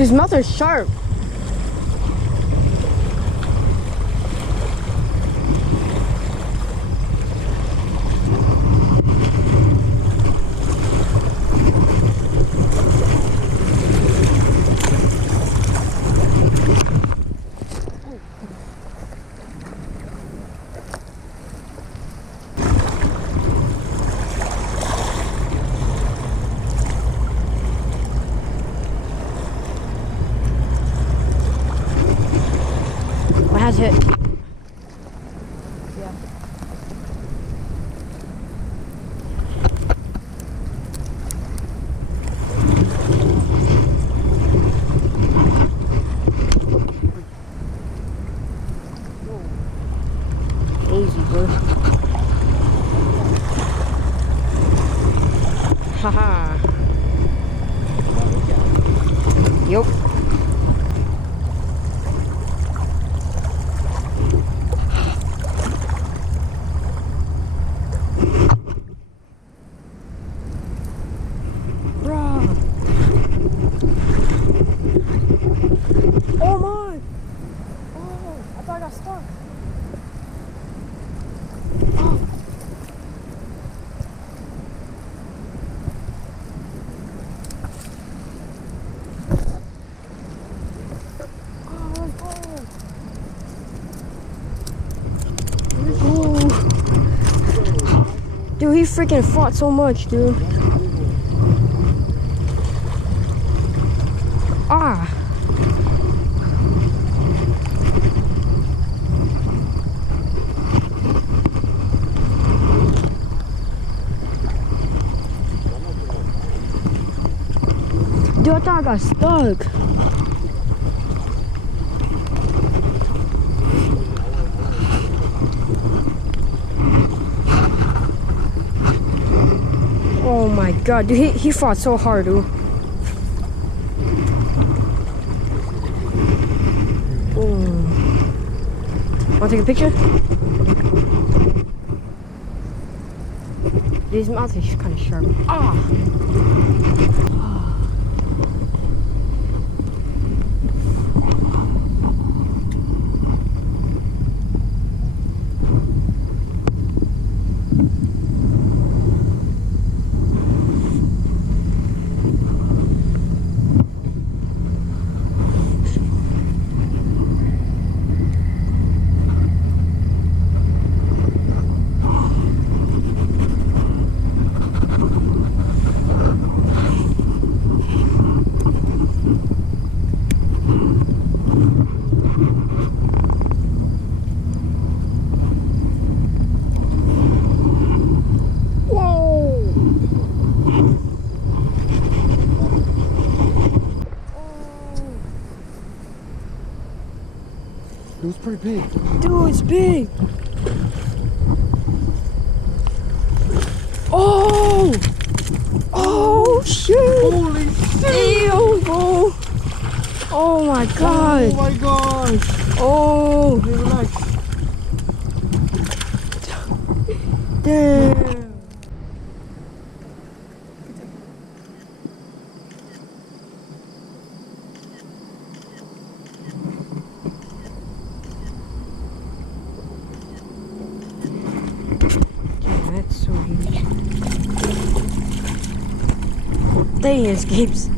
His mouth is sharp. Has hit. Yeah. Easy, bro. Haha. Yup. Oh my! Oh, I thought I got stuck. Oh. Oh, dude, he freaking fought so much, dude. Ah. Dude, I thought I got stuck. Oh my god, dude, he fought so hard, dude. Wanna take a picture? His mouth is kind of sharp. Ah! It was pretty big. Dude, it's big. Oh! Oh, shit! Holy shit! Ew, bro! Oh my god! Oh my gosh! Oh! Okay, relax. Damn! That's so huge. Dang, it escapes.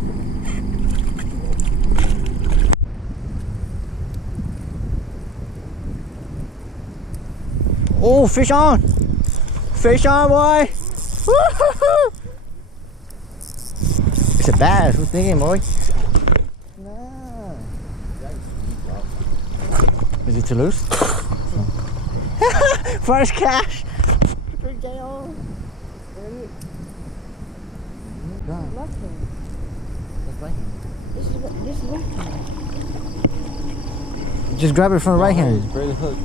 Oh, fish on! Fish on, boy! It's a bass. Who's thinking, boy? No. Is it too loose? First catch! Left hand. That's right hand. This is left hand. Just grab it from the right hand. Spray the hook.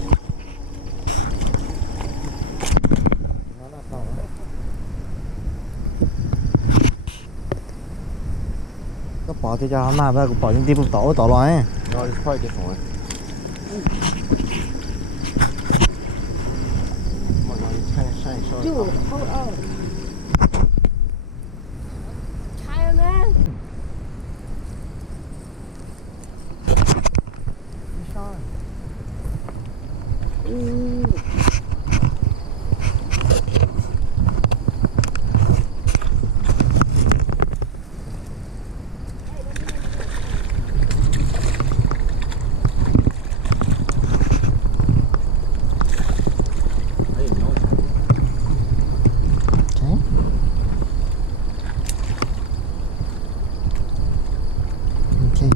Nó bỏ cho hắn mà cũng bỏ những tim tổ lo ấy. No, it's probably a different one. Come on, you're trying to shine, show it. Dude, hold up. Kyle, man. I didn't know. Okay. Okay.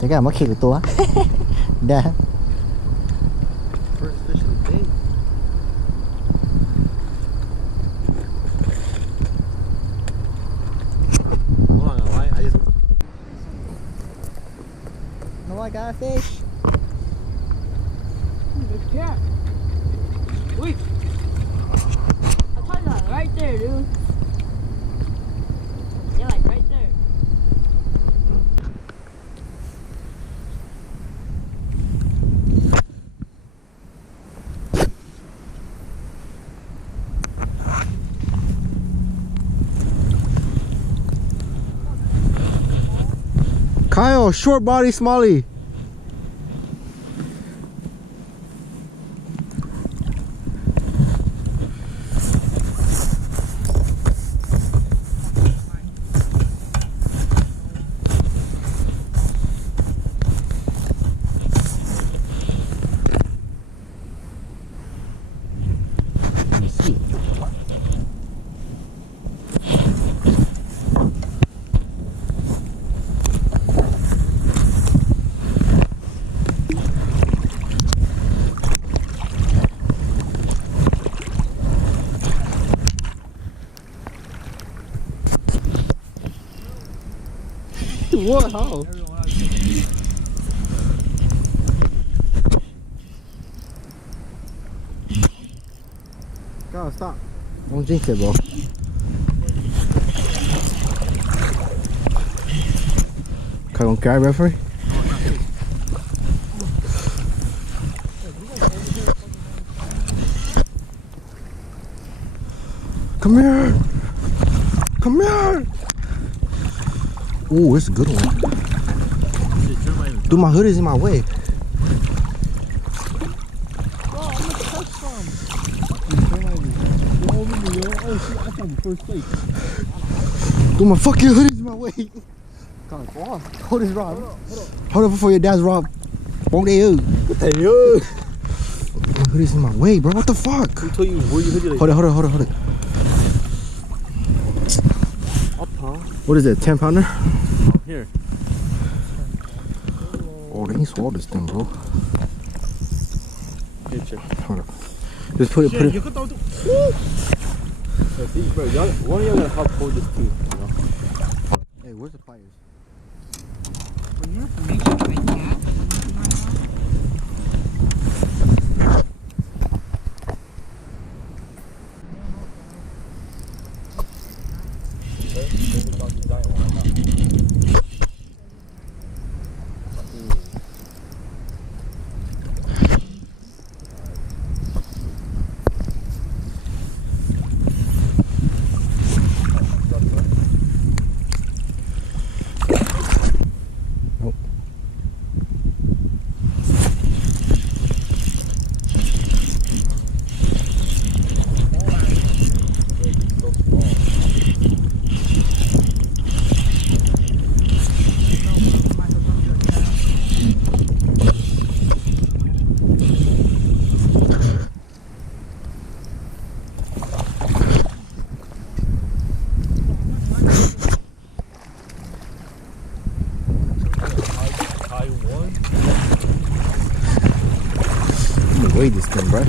Thế cả mất khỉ của tôi. Đã. First fish of the day. Hold on, I just. No, I got a fish. Good cat. Wait. I told you that right there, dude. Yeah, like right there. Kyle, short body smallie. Let me see. What? How? Go, stop. Don't jinx it, bro. Come on, grab referee. Come here. Come here. Ooh, it's a good one. Dude, my hood is in my way. Dude, my fucking hood is in my way. Come on, hold this rod. Hold up before your dad's robbed. Won't they you? Hey, yo. My hood is in my way, bro. What the fuck? Who told you where you hoodie like Hold it, hold it. up, huh? What is it, 10 pounder? Here. Oh, they ain't swallowed this thing, bro. Here, check. Hold up. Just put it. You could throw it. So see, bro, y'all, one of y'all gotta help hold this too, you know? Hey, where's the pliers? For your information, I have. Weigh this thing, bro.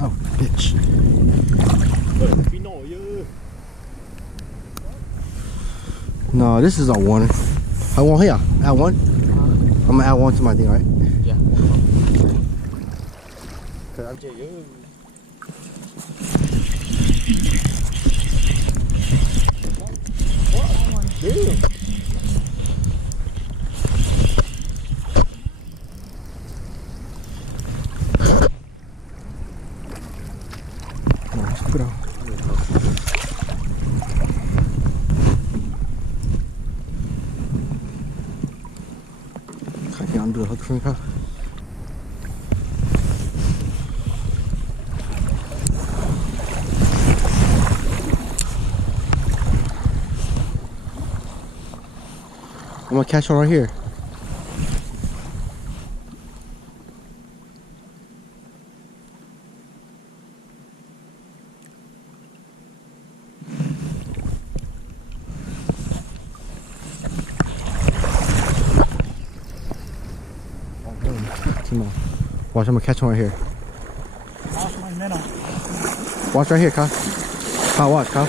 Oh, bitch. No, this is our one. I want here. Add one. I'm gonna add one to my thing, right? Yeah. Come on, let's put out. undo the hook for me, Kyle? I'm gonna catch one right here. Come on. Watch, I'm gonna catch one right here. Watch right here, Kyle. Kyle, watch, Kyle.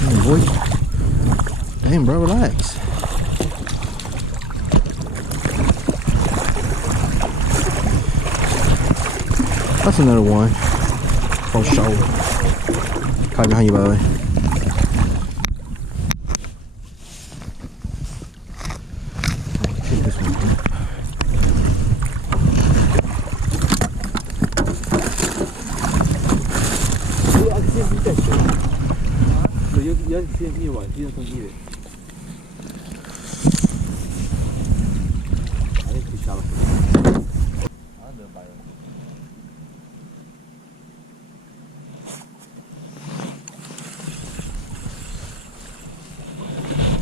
Damn, boy. Damn, bro, relax. That's another one. For sure. Right behind you, by the way. Shoot this one. Jag ser inte bättre. Så jag ser inte Johan, det är som givet. Jag är inte kall.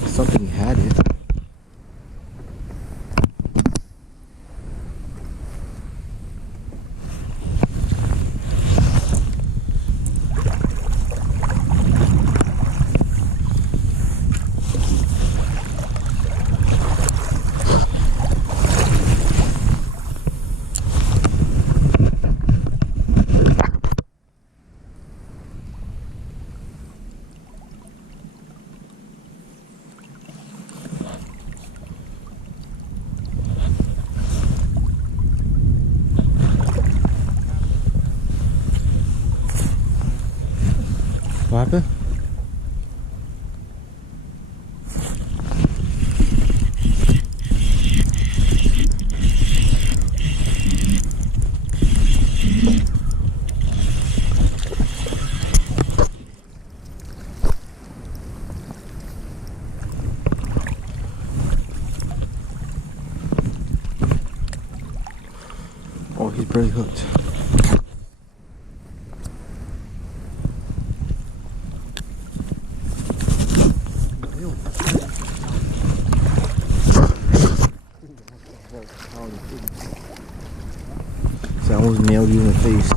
Something had it. What happened? Oh, he's barely hooked. So I almost nailed you in the face.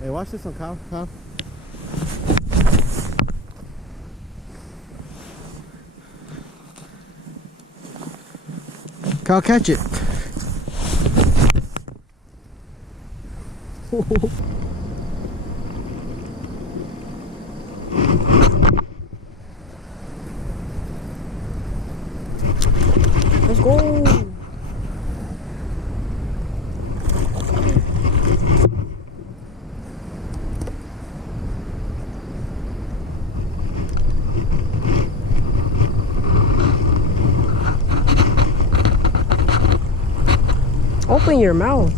Hey, watch this one, Kyle. Kyle. Kyle, catch it. Let's go. Open your mouth.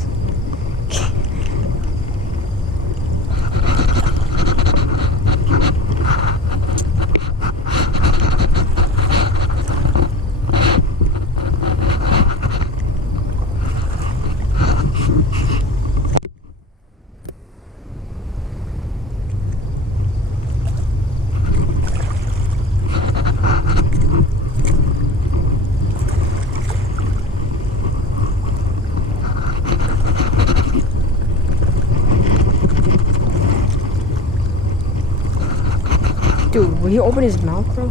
Dude, will he open his mouth, bro?